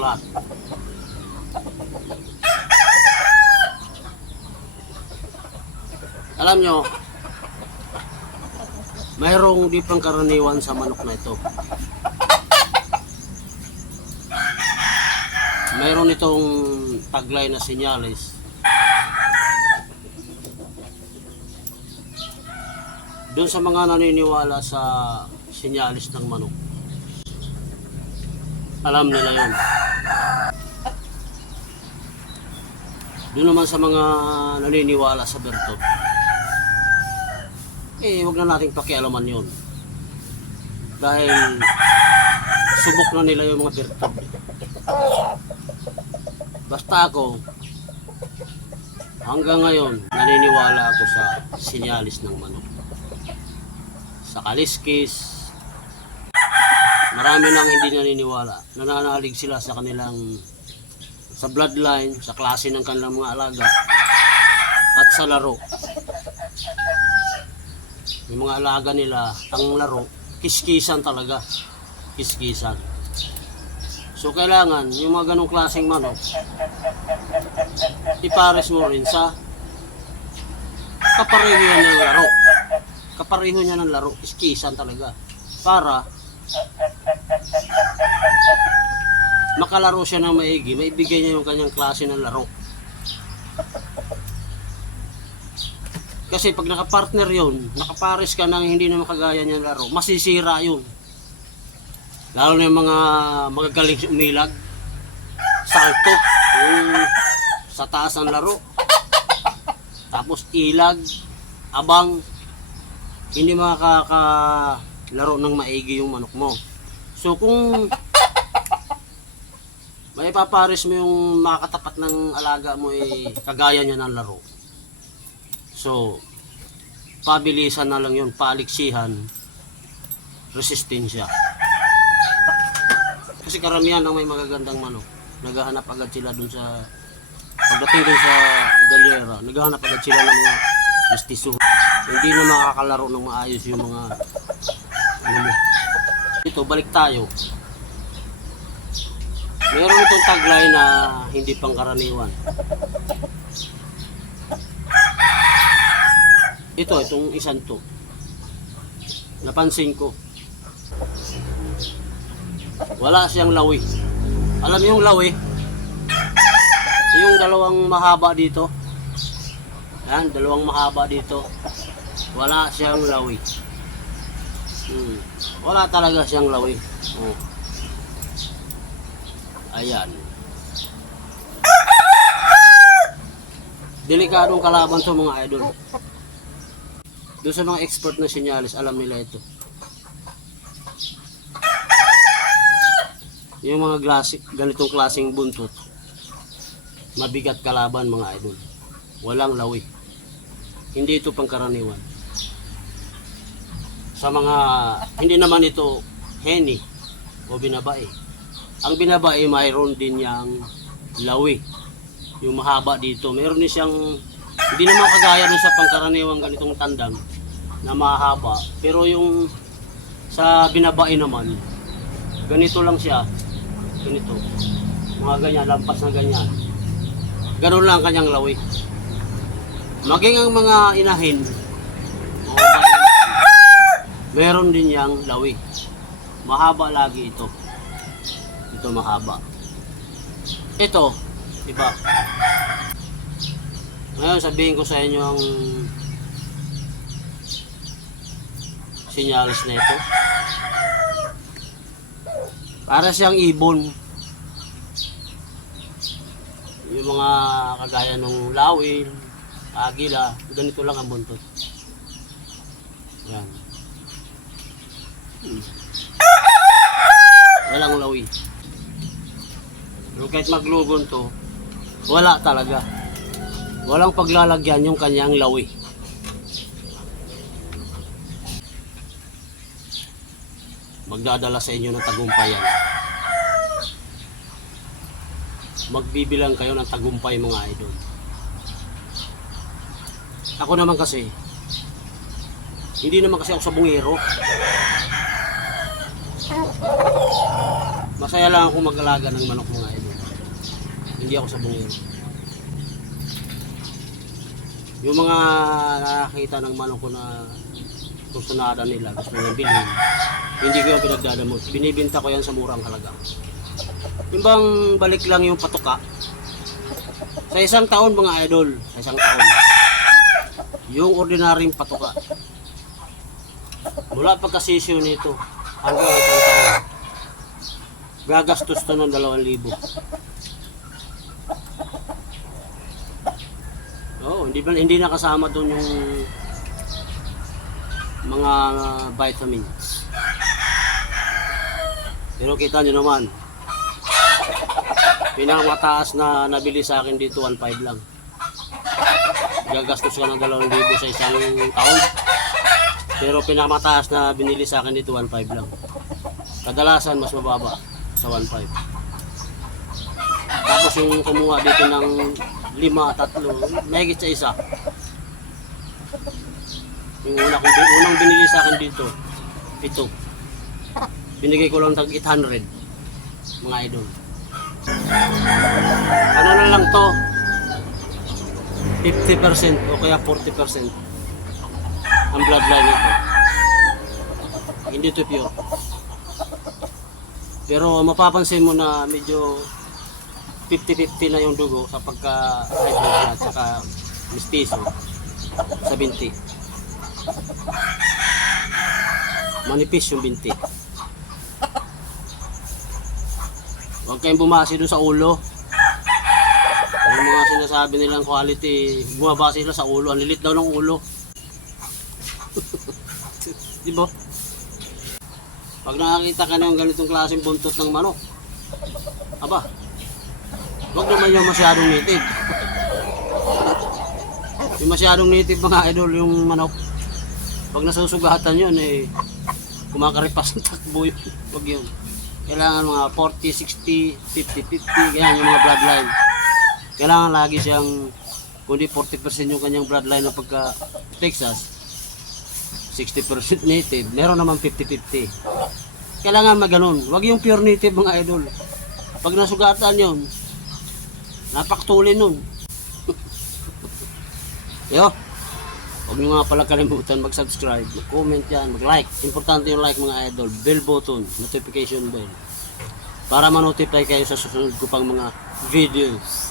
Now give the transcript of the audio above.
lahat. Alam nyo, mayroong di pangkaraniwan sa manok na ito. Mayroon itong taglay na senyales. Doon sa mga naniniwala sa senyales ng manok, alam nila yun. Doon naman sa mga naniniwala sa bertot, wag na nating pakialaman yun. Dahil subok na nila yung mga bertot. Basta ako, hanggang ngayon, naniniwala ako sa sinyalis ng manok. Sa kaliskis, marami nang hindi naniniwala. Nananalig sila sa kanilang, sa bloodline, sa klase ng kanilang mga alaga, at sa laro. Yung mga alaga nila, ang laro, kiskisan talaga. Kiskisan. So kailangan, yung mga ganong klaseng manok, ipares mo rin sa kapareho niya ng laro. Kapareho niya ng laro, iskisan talaga. Para makalaro siya ng maigi, maibigay niya yung kanyang klase ng laro. Kasi pag nakapartner yun, nakapares ka nang hindi na makagaya niya ng laro, masisira yun. Lalo na yung mga magagaling umilag, salto, yung sa taas ng laro, tapos ilag, abang, hindi makakalaro ng maigi yung manok mo. So kung may papares mo yung makakatapat ng alaga mo, kagaya niya ng laro, so pabilisan na lang yun, paaliksihan, resistensya. Kasi karamihan ng may magagandang manok, naghahanap agad sila dun sa, pagdating dun sa galyera, naghahanap agad sila ng mga mestizo. Hindi na makakalaro ng maayos yung mga ano mo. Ito, balik tayo. Meron itong taglay na hindi pangkaraniwan. Itong isan to, napansin ko, wala siyang lawi. Alam niyo yung lawi? Yung dalawang mahaba dito. Yan, dalawang mahaba dito. Wala siyang lawi. Wala talaga siyang lawi. Ayan. Delikadong kalaban to mga idol. Doon sa mga expert na senyales, alam nila ito. Yung mga ganitong klaseng buntot, mabigat kalaban mga idol. Walang lawi. Hindi ito pangkaraniwan. Sa mga, hindi naman ito heni o binabae. Ang binabae mayroon din yang lawi. Yung mahaba dito. Mayroon din siyang, hindi naman kagaya dun sa pangkaraniwang ganitong tandang na mahaba. Pero yung sa binabae naman, ganito lang siya. Ganito, mga ganyan, lampas na ganyan. Ganun lang kanyang lawi. Maging ang mga inahin, meron din yang lawi. Mahaba lagi ito. Ito mahaba. Ito, iba. Ngayon sabihin ko sa inyo ang sinyalis na ito. Para siyang ibon. Yung mga kagaya ng lawin, agila, ganito lang ang buntot. Yan. Walang lawi. Pero kahit maglugon to, wala talaga. Walang paglalagyan yung kanyang lawi. Magdadala sa inyo ng tagumpay yan. Magbibilang kayo ng tagumpay mga idol. Ako naman kasi, hindi naman kasi ako sa bungero. Masaya lang ako mag-alaga ng manok mga idol. Hindi ako sa bungero. Yung mga nakakita ng manok ko na kursunada nila, gusto nila bilhin, hindi ko yung pinagdadamot. Binibenta ko yan sa murang halaga. Yung bang balik lang yung patuka, sa isang taon mga idol, sa isang taon, yung ordinaryong patuka, mula pagkasisyo nito hanggang isang taon, gagastos to ng 2,000. Oh, hindi nakasama doon yung mga vitamins. Pero kita nyo naman, pinakamataas na nabili sa akin dito 1,500 lang. Gagastos ka ng 2,000 sa isang taon. Pero pinakamataas na binili sa akin dito 1,500 lang. Kadalasan mas mababa sa 1,500. Tapos yung kumuha dito ng 5, 3, mahigit sa isa. Yung unang binili sa akin dito, ito. Binigay ko lang tag 800, mga idol. Ano na lang to? 50% o kaya 40% ang bloodline nito. Hindi to pure. Pero mapapansin mo na medyo 50-50 na yung dugo sa pagka-hybrid at saka mestizo sa binti. Manipis yung binti. Huwag kayong bumasi doon sa ulo. Yung mga sinasabi nilang quality, bumabase sila sa ulo. Ang lilit daw ng ulo. Diba? Pag nakakita ka ng ganitong klaseng buntot ng manok, aba, huwag naman yung masyadong native. Yung masyadong native mga idol, yung manok, pag nasusugatan yun, kumakaripas ng takbo yun. Huwag yun. Kailangan mga 40, 60, 50, 50, ganyan yung mga bloodline. Kailangan lagi siyang, kundi 40% yung kanyang bloodline na pagka Texas, 60% native, meron naman 50-50. Kailangan maganon. Huwag yung pure native mga idol. Pag nasugatan yun, napakatulin nun. Yo, huwag nyo nga pala kalimutan mag-subscribe, mag-comment yan, mag-like. Importante yung like mga idol. Bell button, notification bell. Para ma-notify kayo sa susunod ko pang mga videos.